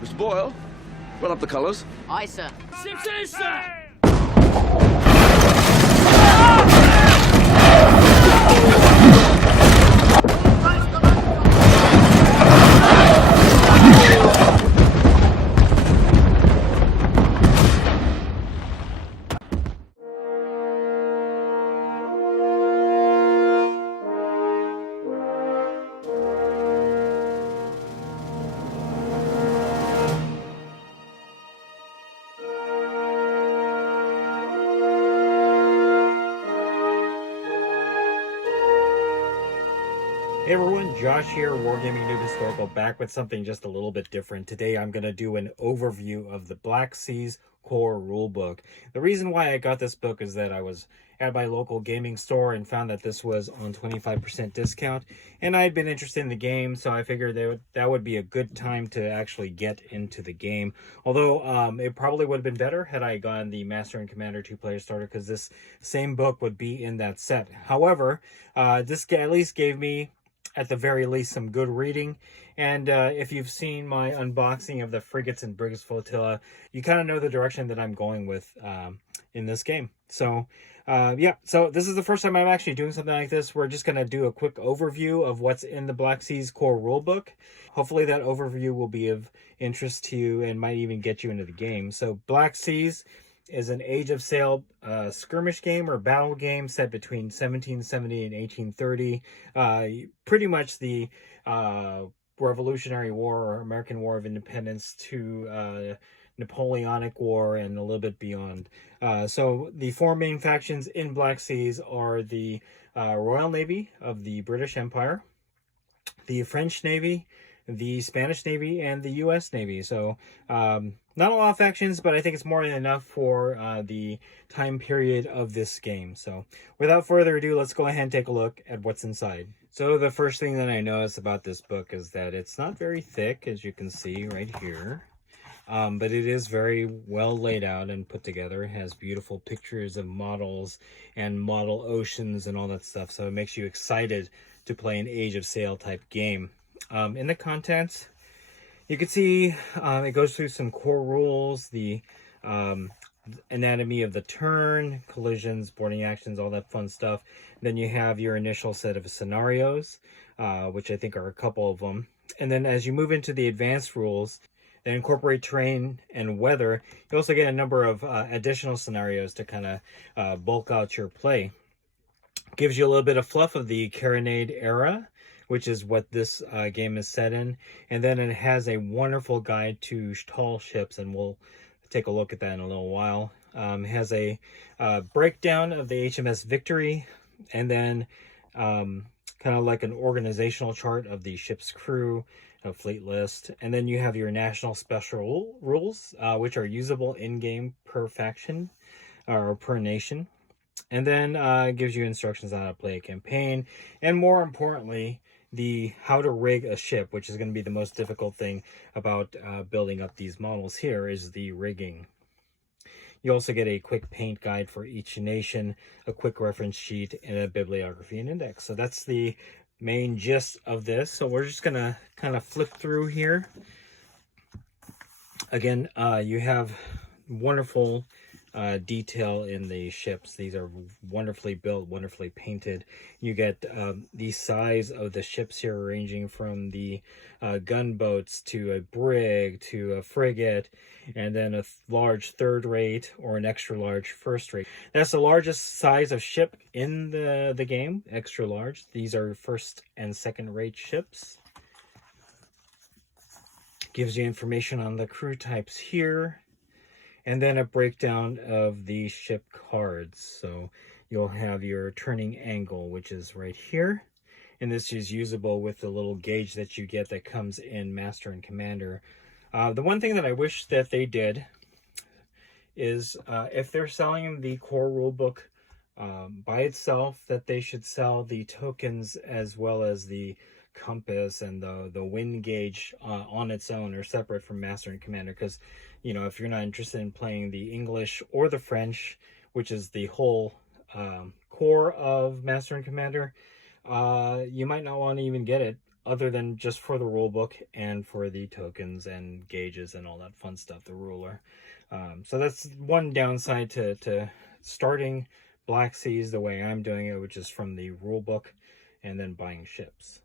Mr. Boyle, run up the colours. Aye, sir. Success, sir! Hey everyone, Josh here, Wargaming Noob Historical, back with something just a little bit different. Today I'm going to do an overview of the Black Seas Core Rulebook. The reason why I got this book is that I was at my local gaming store and found that this was on 25% discount, and I had been interested in the game, so I figured that would be a good time to actually get into the game. Although it probably would have been better had I gotten the Master and Commander 2-player starter, because this same book would be in that set. However, this at least gave me, at the very least, some good reading. And if you've seen my unboxing of the Frigates and Brigs Flotilla, you kind of know the direction that I'm going with in this game. So yeah, so this is the first time I'm actually doing something like this. We're just going to do a quick overview of what's in the Black Seas Core Rulebook. Hopefully that overview will be of interest to you and might even get you into the game. So Black Seas is an Age of Sail skirmish game or battle game set between 1770 and 1830. Pretty much the Revolutionary War or American War of Independence to Napoleonic War and a little bit beyond. So the four main factions in Black Seas are the Royal Navy of the British Empire, the French Navy, the Spanish Navy, and the U.S. Navy. So not a lot of factions, but I think it's more than enough for the time period of this game. So without further ado, let's go ahead and take a look at what's inside. So the first thing that I noticed about this book is that it's not very thick, as you can see right here. But it is very well laid out and put together. It has beautiful pictures of models and model oceans and all that stuff. So it makes you excited to play an Age of Sail type game. In the contents, you can see it goes through some core rules, the anatomy of the turn, collisions, boarding actions, all that fun stuff. Then you have your initial set of scenarios, which I think are a couple of them. And then as you move into the advanced rules that incorporate terrain and weather, you also get a number of additional scenarios to kind of bulk out your play. Gives you a little bit of fluff of the CARRONADE era, which is what this game is set in. And then it has a wonderful guide to tall ships, and we'll take a look at that in a little while. It has a breakdown of the HMS Victory, and then kind of like an organizational chart of the ship's crew, a fleet list. And then you have your national special rules, which are usable in-game per faction or per nation. And then it gives you instructions on how to play a campaign, and more importantly, the how to rig a ship, which is going to be the most difficult thing about building up these models here, is the rigging. You also get a quick paint guide for each nation, a quick reference sheet, and a bibliography and index. So that's the main gist of this. So we're just going to kind of flip through here. Again, you have wonderful detail in the ships. These are wonderfully built, wonderfully painted. You get the size of the ships here, ranging from the gunboats to a brig to a frigate, and then a large third rate or an extra large first rate. That's the largest size of ship in the game, extra large. These are first and second rate ships. Gives you information on the crew types here. And then a breakdown of the ship cards. So you'll have your turning angle, which is right here. And this is usable with the little gauge that you get that comes in Master and Commander. The one thing that I wish that they did is if they're selling the core rulebook by itself, that they should sell the tokens as well as the compass and the wind gauge on its own, or separate from Master and Commander. Because, you know, if you're not interested in playing the English or the French, which is the whole core of Master and Commander, you might not want to even get it other than just for the rule book and for the tokens and gauges and all that fun stuff, the ruler. So that's one downside to starting Black Seas the way I'm doing it, which is from the rule book and then buying ships.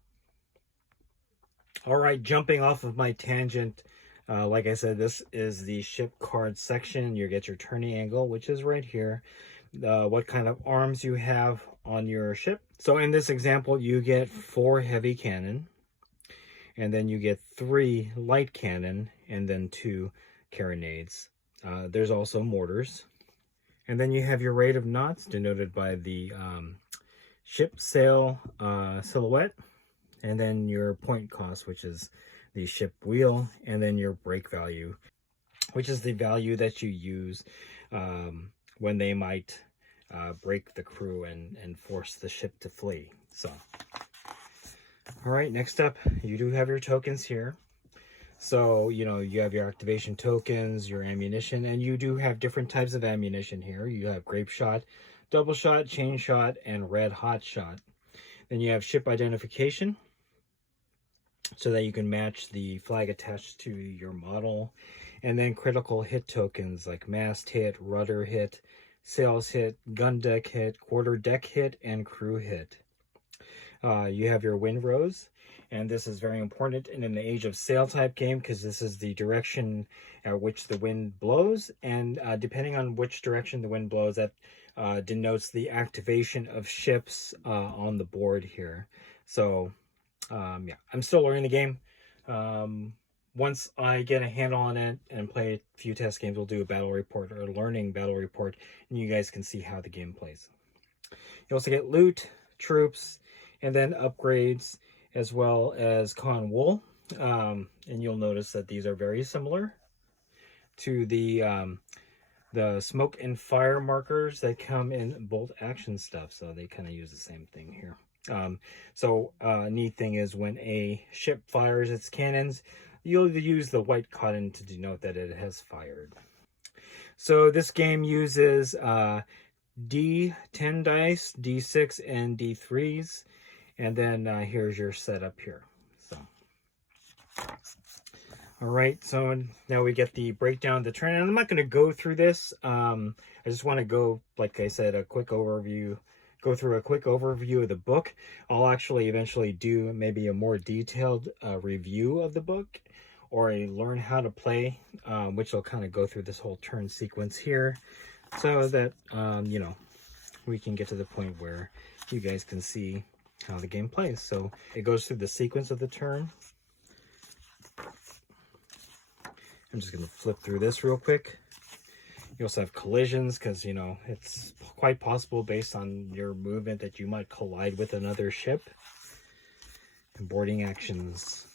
All right, jumping off of my tangent, like I said, this is the ship card section. You get your tourney angle, which is right here. What kind of arms you have on your ship. So in this example, you get 4 heavy cannon, and then you get 3 light cannon, and then 2 carronades. There's also mortars. And then you have your rate of knots denoted by the ship sail silhouette, and then your point cost, which is the ship wheel, and then your break value, which is the value that you use when they might break the crew and force the ship to flee. So, all right, next up, you do have your tokens here. So, you know, you have your activation tokens, your ammunition, and you do have different types of ammunition here. You have grape shot, double shot, chain shot, and red hot shot. Then you have ship identification, so that you can match the flag attached to your model. And then critical hit tokens like mast hit, rudder hit, sails hit, gun deck hit, quarter deck hit, and crew hit. You have your wind rose, and this is very important in an Age of Sail type game because this is the direction at which the wind blows, and depending on which direction the wind blows, that denotes the activation of ships on the board here. So yeah, I'm still learning the game. Once I get a handle on it and play a few test games, we'll do a battle report or a learning battle report, and you guys can see how the game plays. You also get loot, troops, and then upgrades, as well as con wool. And you'll notice that these are very similar to the smoke and fire markers that come in bolt action stuff. So they kind of use the same thing here. Neat thing is when a ship fires its cannons, you'll use the white cotton to denote that it has fired. So this game uses D10 dice, D6, and D3s. And then here's your setup here. So, all right, so now we get the breakdown of the turn. And I'm not going to go through this. I just want to go, like I said, go through a quick overview of the book. I'll actually eventually do maybe a more detailed review of the book, or a learn how to play, which will kind of go through this whole turn sequence here, so that you know, we can get to the point where you guys can see how the game plays. So it goes through the sequence of the turn. I'm just going to flip through this real quick. You also have collisions, because, you know, it's quite possible based on your movement that you might collide with another ship. And boarding actions.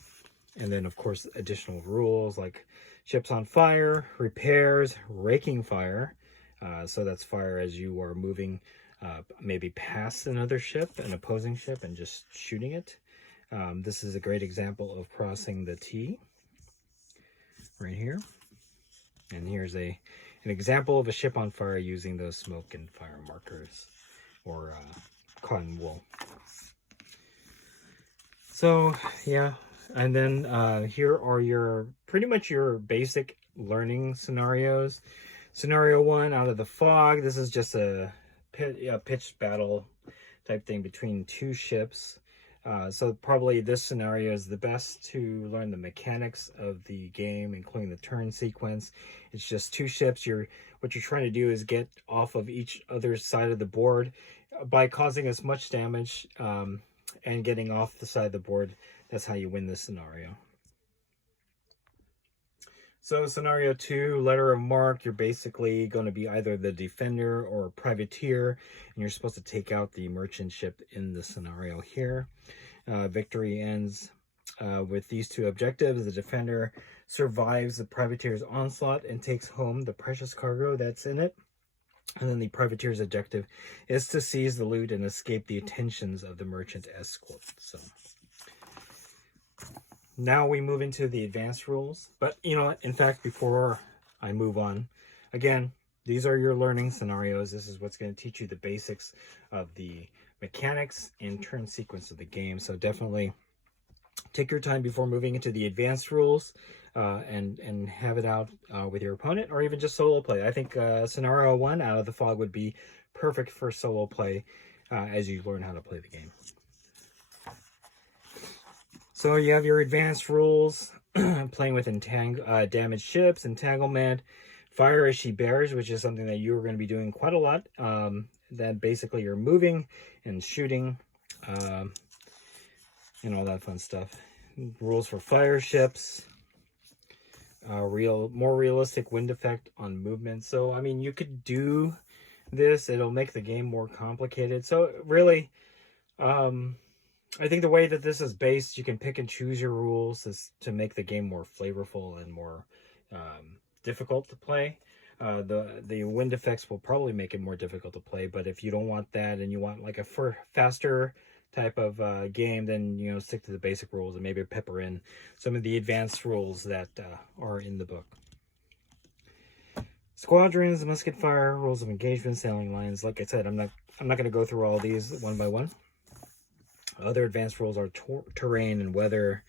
And then, of course, additional rules like ships on fire, repairs, raking fire. So that's fire as you are moving maybe past another ship, an opposing ship, and just shooting it. This is a great example of crossing the T right here. And here's an example of a ship on fire using those smoke and fire markers, or cotton wool. So yeah, and then here are your pretty much your basic learning scenarios. Scenario 1, out of the fog. This is just a pitched battle type thing between 2 ships. So probably this scenario is the best to learn the mechanics of the game, including the turn sequence. It's just 2 ships. What you're trying to do is get off of each other's side of the board by causing as much damage and getting off the side of the board. That's how you win this scenario. So scenario 2, letter of marque, you're basically going to be either the defender or a privateer, and you're supposed to take out the merchant ship in the scenario here. Victory ends with these 2 objectives. The defender survives the privateer's onslaught and takes home the precious cargo that's in it. And then the privateer's objective is to seize the loot and escape the attentions of the merchant escort. So now we move into the advanced rules. But, you know, in fact, before I move on, again, these are your learning scenarios. This is what's going to teach you the basics of the mechanics and turn sequence of the game. So definitely take your time before moving into the advanced rules and have it out with your opponent, or even just solo play. I think Scenario 1, Out of the Fog, would be perfect for solo play as you learn how to play the game. So you have your advanced rules, playing with damaged ships, entanglement, fire as she bears, which is something that you're going to be doing quite a lot. Then basically you're moving and shooting and all that fun stuff. Rules for fire ships, more realistic wind effect on movement. So I mean, you could do this. It'll make the game more complicated. So really, I think the way that this is based, you can pick and choose your rules to make the game more flavorful and more difficult to play. The wind effects will probably make it more difficult to play, but if you don't want that and you want like a faster type of game, then you know, stick to the basic rules and maybe pepper in some of the advanced rules that are in the book. Squadrons, musket fire, rules of engagement, sailing lines. Like I said, I'm not going to go through all these one by one. Other advanced rules are terrain and weather,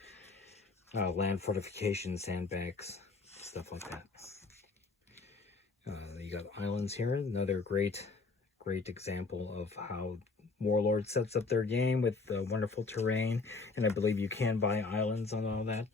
land fortifications, sandbanks, stuff like that. You got islands here. Another great example of how Warlord sets up their game with wonderful terrain, and I believe you can buy islands on all that.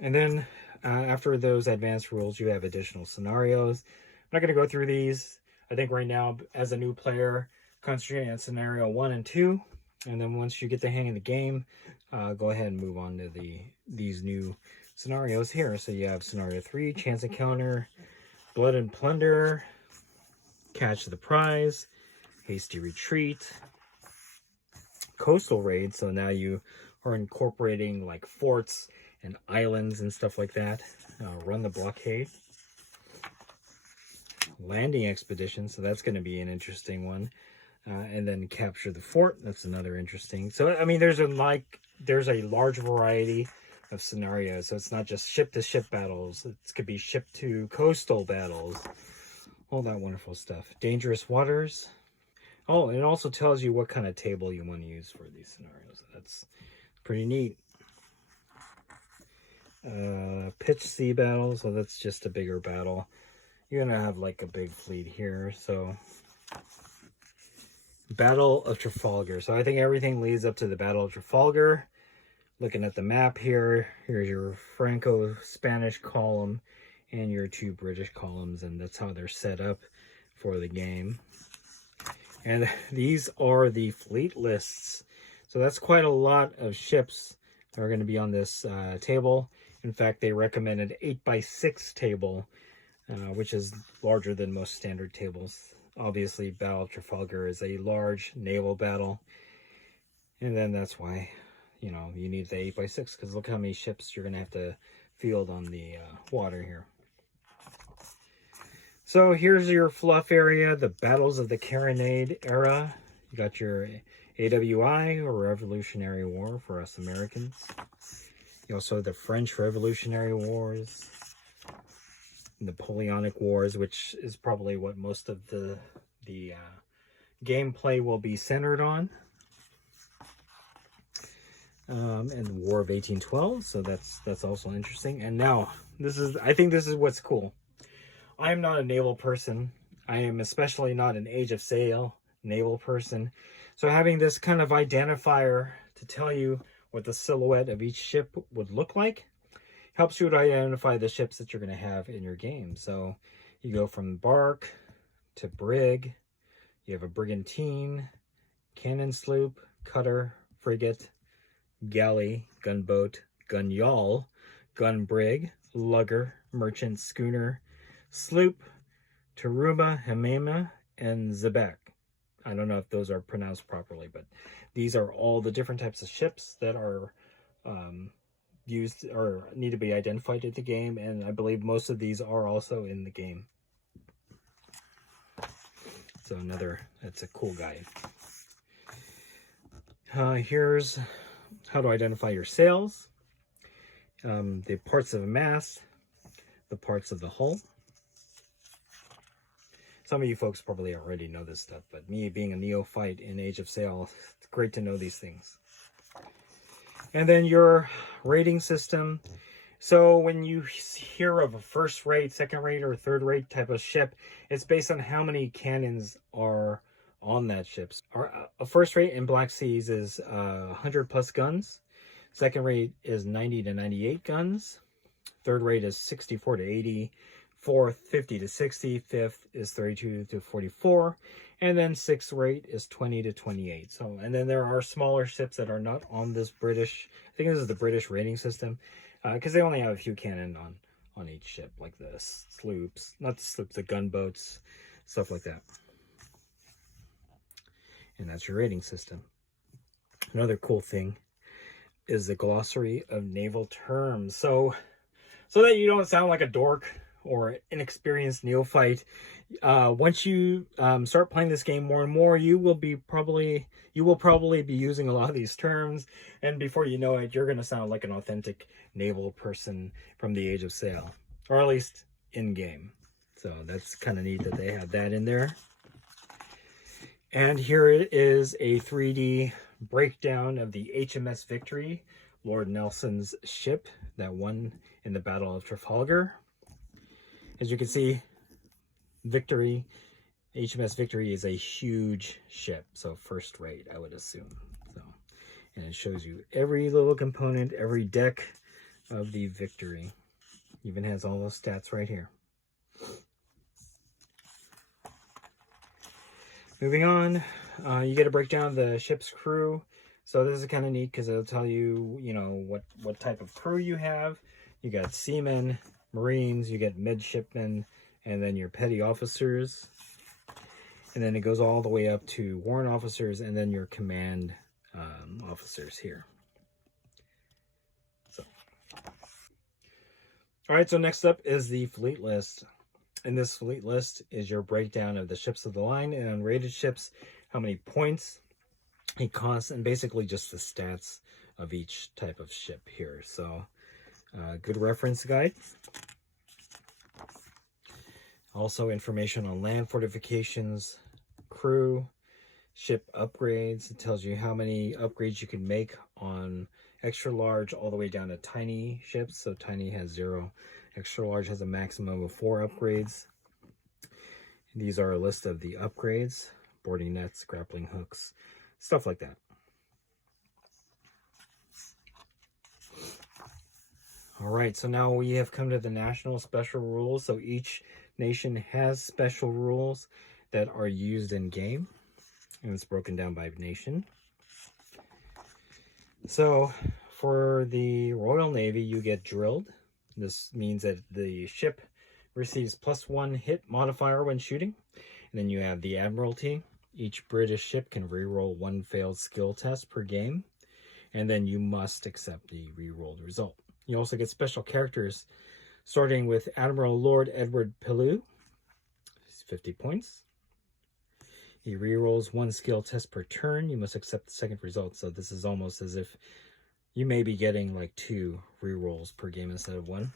And then after those advanced rules, you have additional scenarios. I'm not going to go through these. I think right now, as a new player, concentrate on scenario 1 and 2, and then once you get the hang of the game, go ahead and move on to these new scenarios here. So you have scenario 3, chance encounter, blood and plunder, catch the prize, hasty retreat, coastal raid. So now you are incorporating like forts and islands and stuff like that. Run the blockade, landing expedition. So that's going to be an interesting one. And then capture the fort. That's another interesting. So I mean, there's a large variety of scenarios. So it's not just ship to ship battles. It could be ship to coastal battles. All that wonderful stuff. Dangerous waters. Oh, and it also tells you what kind of table you want to use for these scenarios. That's pretty neat. Pitch sea battle. So that's just a bigger battle. You're gonna have like a big fleet here. So Battle of Trafalgar. So I think everything leads up to the Battle of Trafalgar. Looking at the map here, here's your Franco-Spanish column and your 2 British columns, and that's how they're set up for the game. And these are the fleet lists. So that's quite a lot of ships that are going to be on this table. In fact, they recommend an 8x6 table, which is larger than most standard tables. Obviously, Battle of Trafalgar is a large naval battle, and then that's why, you know, you need the 8x6, because look how many ships you're going to have to field on the water here. So here's your fluff area, the battles of the CARRONADE era. You got your AWI, or Revolutionary War for us Americans. You also have the French Revolutionary Wars, Napoleonic Wars, which is probably what most of the gameplay will be centered on, and the War of 1812. So that's also interesting. And now I think this is what's cool. I am not a naval person. I am especially not an Age of Sail naval person. So having this kind of identifier to tell you what the silhouette of each ship would look like helps you to identify the ships that you're going to have in your game. So you go from bark to brig. You have a brigantine, cannon sloop, cutter, frigate, galley, gunboat, gun yawl, gun brig, lugger, merchant schooner, sloop, Taruma, Hemema, and Zebek. I don't know if those are pronounced properly, but these are all the different types of ships that are used or need to be identified in the game, and I believe most of these are also in the game. So that's a cool guide. Here's how to identify your sails, the parts of a mast, the parts of the hull. Some of you folks probably already know this stuff, but me being a neophyte in Age of Sail, it's great to know these things. And then your rating system. So when you hear of a first rate, second rate, or third rate type of ship, it's based on how many cannons are on that ship. A first rate in Black Seas is 100 plus guns. Second rate is 90 to 98 guns. Third rate is 64 to 80. Fourth, 50 to 60. Fifth is 32 to 44. And then sixth rate is 20 to 28. So, and then there are smaller ships that are not on this British, I think this is the British rating system, because they only have a few cannon on each ship, like the sloops, not the sloops, the gunboats, stuff like that. And that's your rating system. Another cool thing is the glossary of naval terms. So that you don't sound like a dork or inexperienced neophyte, once you start playing this game more and more, you will probably be using a lot of these terms, and before you know it, you're going to sound like an authentic naval person from the Age of Sail, or at least in game. So that's kind of neat that they have that in there. And here it is, a 3D breakdown of the HMS Victory, Lord Nelson's ship that won in the Battle of Trafalgar. As you can see, HMS Victory is a huge ship, so first rate, I would assume. So, and it shows you every little component, every deck of the Victory. Even has all those stats right here. Moving on, you get a breakdown of the ship's crew. So this is kind of neat because it'll tell you, what type of crew you have. You got seamen, Marines, you get midshipmen, and then your petty officers. And then it goes all the way up to warrant officers, and then your command officers here. So, all right, so next up is the fleet list. And this fleet list is your breakdown of the ships of the line and unrated ships, how many points it costs, and basically just the stats of each type of ship here. So, good reference guide. Also information on land fortifications, crew, ship upgrades. It tells you how many upgrades you can make on extra large all the way down to tiny ships. So tiny has 0. Extra large has a maximum of 4 upgrades. These are a list of the upgrades: boarding nets, grappling hooks, stuff like that. All right, so now we have come to the national special rules. So each nation has special rules that are used in game, and it's broken down by nation. So for the Royal Navy, you get drilled. This means that the ship receives +1 hit modifier when shooting. And then you have the Admiralty. Each British ship can reroll 1 failed skill test per game, and then you must accept the rerolled result. You also get special characters, starting with Admiral Lord Edward Pellew. He's 50 points. He rerolls 1 skill test per turn. You must accept the second result. So this is almost as if you may be getting like 2 rerolls per game instead of 1.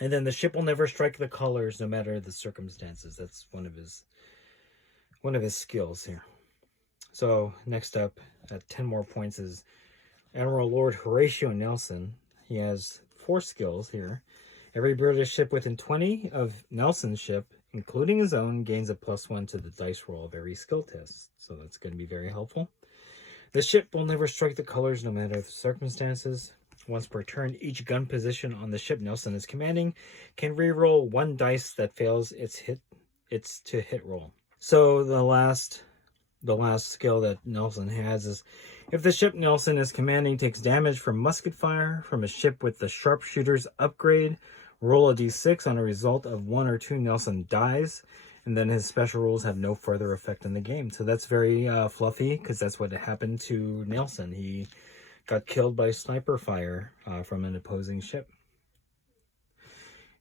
And then the ship will never strike the colors no matter the circumstances. That's one of his skills here. So next up at 10 more points is Admiral Lord Horatio Nelson. He has 4 skills here. Every British ship within 20 of Nelson's ship, including his own, gains a +1 to the dice roll of every skill test. So that's going to be very helpful. The ship will never strike the colors no matter the circumstances. Once per turn, each gun position on the ship Nelson is commanding can re-roll 1 dice that fails its to hit roll. So the last skill that Nelson has is, if the ship Nelson is commanding takes damage from musket fire from a ship with the sharpshooter's upgrade, roll a d6 on a result of 1 or 2 Nelson dies, and then his special rules have no further effect in the game. So that's very fluffy, because that's what happened to Nelson. He got killed by sniper fire from an opposing ship.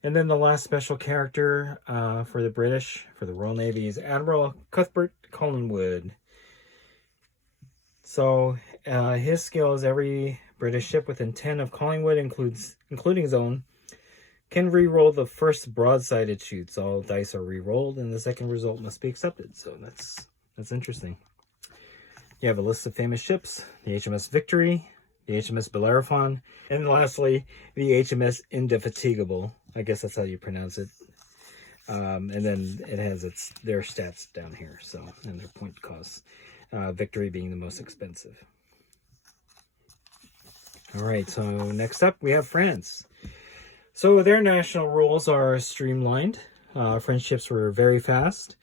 And then the last special character for the Royal Navy, is Admiral Cuthbert Collingwood. So his skill is every British ship within 10 of Collingwood, including his own, can re-roll the first broadside it shoots. All dice are re-rolled, and the second result must be accepted. So that's interesting. You have a list of famous ships: the HMS Victory, the HMS Bellerophon, and lastly, the HMS Indefatigable. I guess that's how you pronounce it. And then it has their stats down here, so, and their point costs. Victory being the most expensive. All right, so next up we have France. So their national rules are streamlined. French ships were very fast.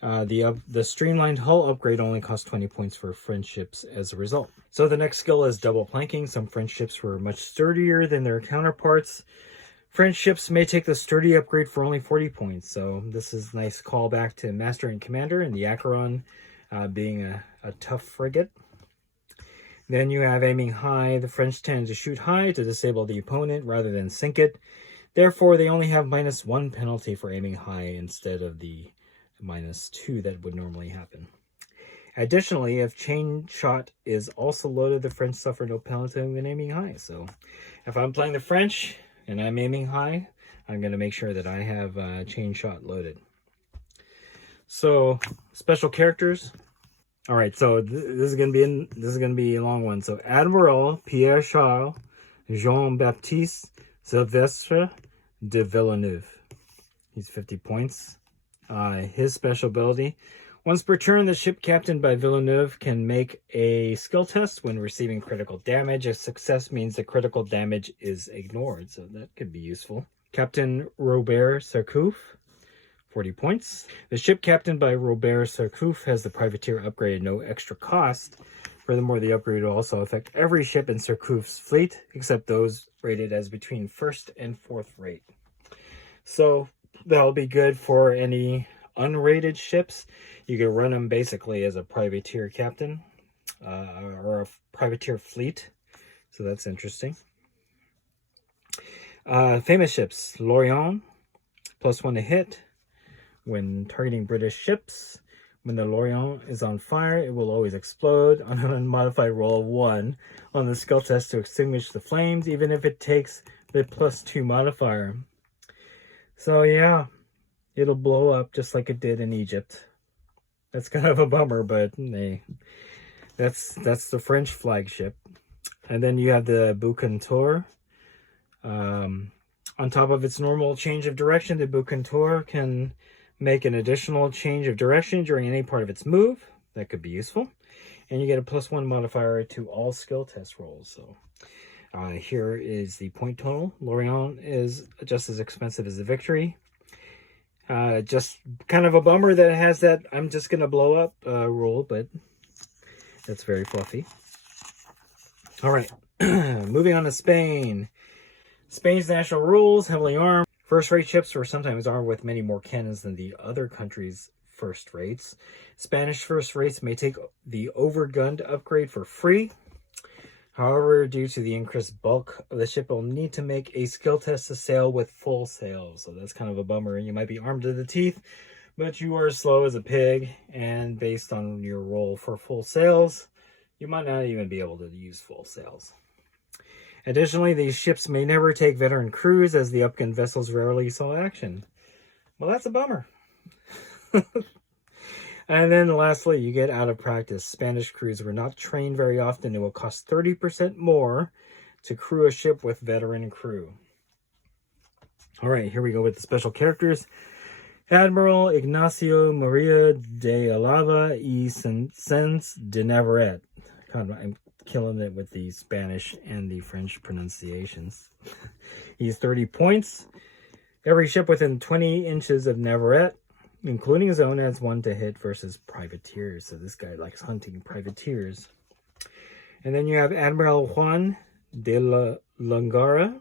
The streamlined hull upgrade only cost 20 points for French ships as a result. So the next skill is double planking. Some French ships were much sturdier than their counterparts. French ships may take the sturdy upgrade for only 40 points. So this is a nice callback to Master and Commander and the Acheron being a tough frigate. Then you have aiming high. The French tend to shoot high to disable the opponent rather than sink it. Therefore, they only have -1 penalty for aiming high instead of the -2 that would normally happen. Additionally, if chain shot is also loaded, the French suffer no penalty when aiming high. So if I'm playing the French and I'm aiming high, I'm going to make sure that I have chain shot loaded. So special characters. All right, so this is going to be a long one. So Admiral Pierre Charles Jean-Baptiste Sylvestre de Villeneuve. He's 50 points. His special ability. Once per turn, the ship captained by Villeneuve can make a skill test when receiving critical damage. A success means the critical damage is ignored, so that could be useful. Captain Robert Surcouf, 40 points. The ship captained by Robert Surcouf has the privateer upgrade at no extra cost. Furthermore, the upgrade will also affect every ship in Surcouf's fleet, except those rated as between 1st and 4th rate. So that'll be good for any unrated ships. You can run them basically as a privateer captain or a privateer fleet. So that's interesting. Famous ships. Lorient, +1 to hit. When targeting British ships, when the Lorient is on fire, it will always explode on an unmodified roll of 1 on the skill test to extinguish the flames, even if it takes the +2 modifier. So yeah, it'll blow up just like it did in Egypt. That's kind of a bummer, but hey, that's the French flagship. And then you have the Bucentaur. On top of its normal change of direction, the Bucentaur can make an additional change of direction during any part of its move. That could be useful. And you get a +1 modifier to all skill test rolls. So here is the point total. Lorient is just as expensive as the Victory. Just kind of a bummer that it has that I'm just going to blow up rule, but that's very fluffy. All right, moving on to Spain. Spain's national rules, heavily armed. First-rate ships were sometimes armed with many more cannons than the other countries' first rates. Spanish first rates may take the overgunned upgrade for free. However, due to the increased bulk of the ship, will need to make a skill test to sail with full sails. So that's kind of a bummer. You might be armed to the teeth, but you are slow as a pig. And based on your roll for full sails, you might not even be able to use full sails. Additionally, these ships may never take veteran crews, as the upgunned vessels rarely saw action. Well, that's a bummer. And then lastly, you get out of practice. Spanish crews were not trained very often. It will cost 30% more to crew a ship with veteran crew. All right, here we go with the special characters. Admiral Ignacio Maria de Alava y Sens de Navarrete. God, I'm killing it with the Spanish and the French pronunciations. He's 30 points. Every ship within 20 inches of Navarrete, including his own, adds 1 to hit versus privateers. So this guy likes hunting privateers. And then you have Admiral Juan de la Langara.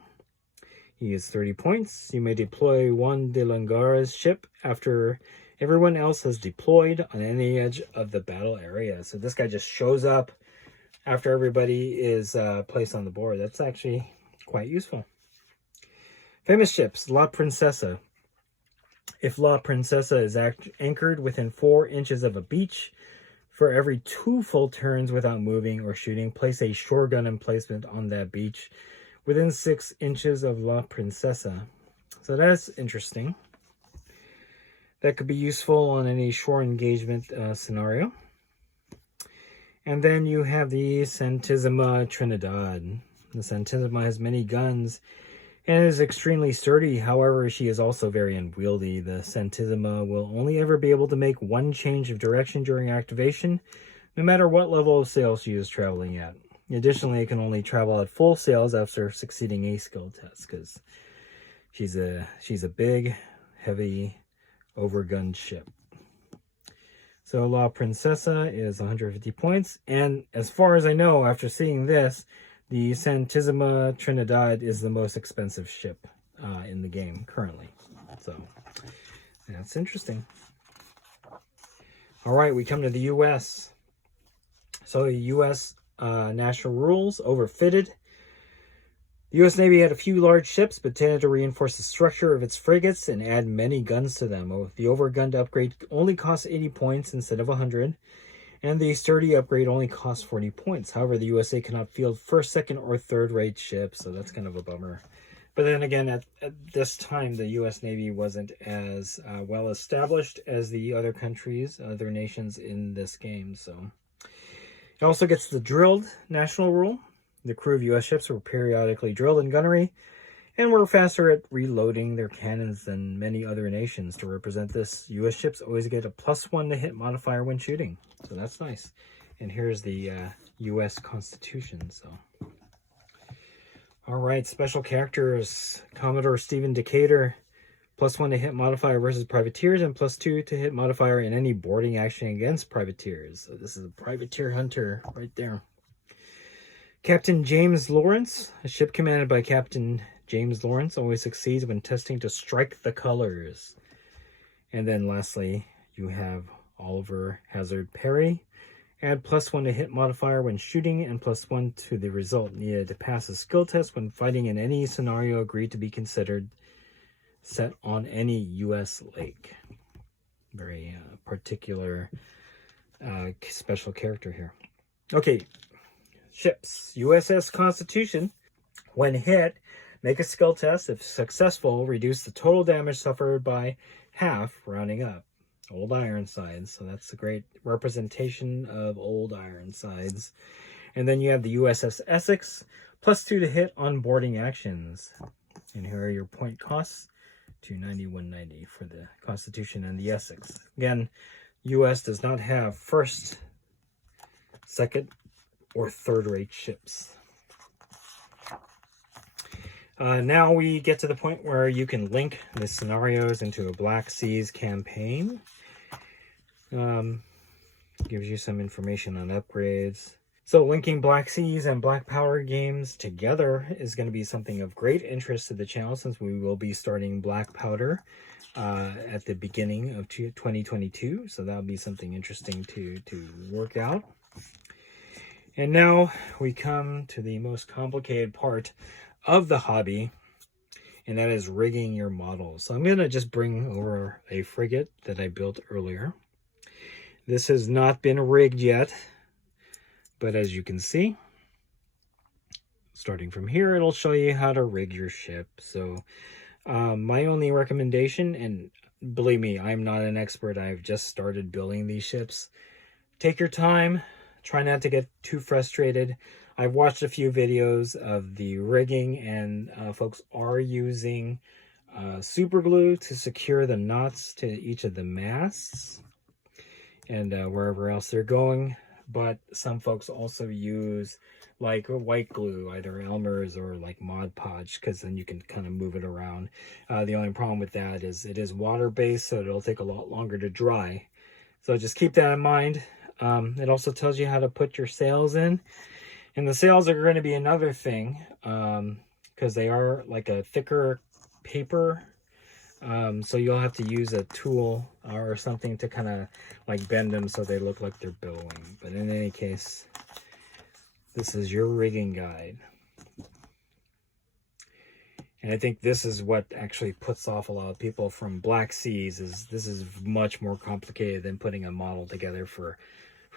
He is 30 points. You may deploy Juan de Langara's ship after everyone else has deployed on any edge of the battle area. So this guy just shows up after everybody is placed on the board. That's actually quite useful. Famous ships. La Princesa. If La Princesa is anchored within 4 inches of a beach, for every 2 full turns without moving or shooting, place a shore gun emplacement on that beach within 6 inches of La Princesa. So that's interesting. That could be useful on any shore engagement scenario. And then you have the Santissima Trinidad. The Santissima has many guns and is extremely sturdy. However, she is also very unwieldy. The Santissima will only ever be able to make one change of direction during activation, no matter what level of sail she is traveling at. Additionally, it can only travel at full sails after succeeding a skill test, because she's a big, heavy, overgunned ship. So La Princesa is 150 points, and as far as I know, after seeing this, the Santissima Trinidad is the most expensive ship in the game currently. So that's interesting. All right, we come to the U.S. So the U.S. National rules, overfitted. The U.S. Navy had a few large ships, but tended to reinforce the structure of its frigates and add many guns to them. The overgunned upgrade only costs 80 points instead of 100, and the sturdy upgrade only costs 40 points. However, the USA cannot field first, second, or third-rate ships, so that's kind of a bummer. But then again, at this time, the U.S. Navy wasn't as well established as the other countries, other nations in this game. So it also gets the drilled national rule. The crew of U.S. ships were periodically drilled in gunnery and were faster at reloading their cannons than many other nations. To represent this, U.S. ships always get a +1 to hit modifier when shooting. So that's nice. And here's the U.S. Constitution. So, all right, special characters. Commodore Stephen Decatur, +1 to hit modifier versus privateers, and +2 to hit modifier in any boarding action against privateers. So this is a privateer hunter right there. Captain James Lawrence, a ship commanded by Captain James Lawrence, always succeeds when testing to strike the colors. And then lastly, you have Oliver Hazard Perry. Add +1 to hit modifier when shooting and +1 to the result needed to pass a skill test when fighting in any scenario agreed to be considered set on any U.S. lake. Very particular special character here. Okay. Ships. USS Constitution. When hit, make a skill test. If successful, reduce the total damage suffered by half, rounding up. Old Ironsides. So that's a great representation of Old Ironsides. And then you have the USS Essex. +2 to hit on boarding actions. And here are your point costs. 290, 190 for the Constitution and the Essex. Again, US does not have first, second, or third-rate ships. Now we get to the point where you can link the scenarios into a Black Seas campaign. Gives you some information on upgrades. So linking Black Seas and Black Powder games together is going to be something of great interest to the channel, since we will be starting Black Powder at the beginning of 2022. So that'll be something interesting to work out. And now we come to the most complicated part of the hobby, and that is rigging your models. So I'm going to just bring over a frigate that I built earlier. This has not been rigged yet, but as you can see, starting from here, it'll show you how to rig your ship. So my only recommendation, and believe me, I'm not an expert, I've just started building these ships. Take your time. Try not to get too frustrated. I've watched a few videos of the rigging, and folks are using super glue to secure the knots to each of the masts and wherever else they're going. But some folks also use like white glue, either Elmer's or like Mod Podge, because then you can kind of move it around. The only problem with that is it is water-based, so it'll take a lot longer to dry. So just keep that in mind. It also tells you how to put your sails in, and the sails are going to be another thing because they are like a thicker paper, so you'll have to use a tool or something to kind of like bend them so they look like they're billowing. But in any case, this is your rigging guide, and I think this is what actually puts off a lot of people from Black Seas. Is this is much more complicated than putting a model together for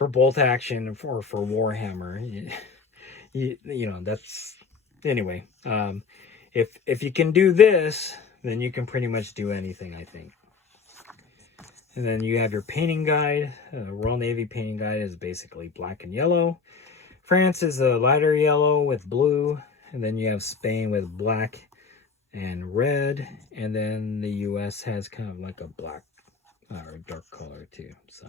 bolt action or for Warhammer. You know, that's anyway. If you can do this, then you can pretty much do anything, I think. And then you have your painting guide. Royal Navy painting guide is basically black and yellow. France is a lighter yellow with blue. And then you have Spain with black and red. And then the US has kind of like a black or dark color too. So,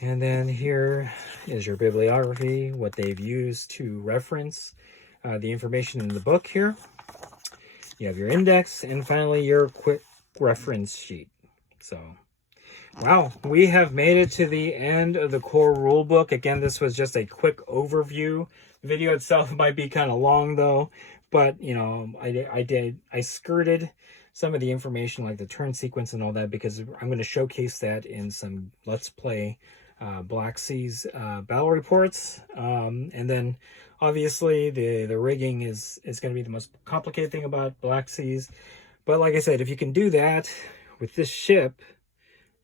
and then here is your bibliography, what they've used to reference the information in the book here. You have your index, and finally your quick reference sheet. So, wow, we have made it to the end of the core rulebook. Again, this was just a quick overview. The video itself might be kind of long though, but you know, I skirted some of the information like the turn sequence and all that, because I'm going to showcase that in some Let's Play Black Seas battle reports. And then obviously the rigging is going to be the most complicated thing about Black Seas. But like I said, if you can do that with this ship,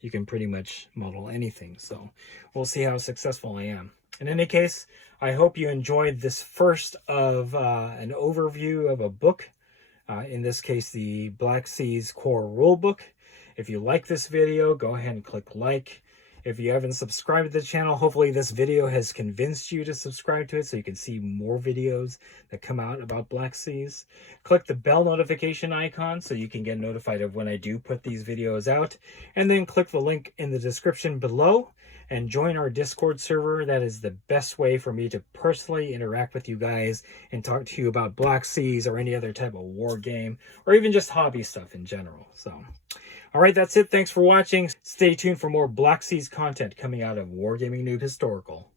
you can pretty much model anything. So we'll see how successful I am. In any case, I hope you enjoyed this first of an overview of a book. In this case, the Black Seas Core Rulebook. If you like this video, go ahead and click like. If you haven't subscribed to the channel, hopefully this video has convinced you to subscribe to it so you can see more videos that come out about Black Seas. Click the bell notification icon so you can get notified of when I do put these videos out. And then click the link in the description below and join our Discord server. That is the best way for me to personally interact with you guys and talk to you about Black Seas or any other type of war game, or even just hobby stuff in general. So, all right, that's it. Thanks for watching. Stay tuned for more Black Seas content coming out of Wargaming Noob Historical.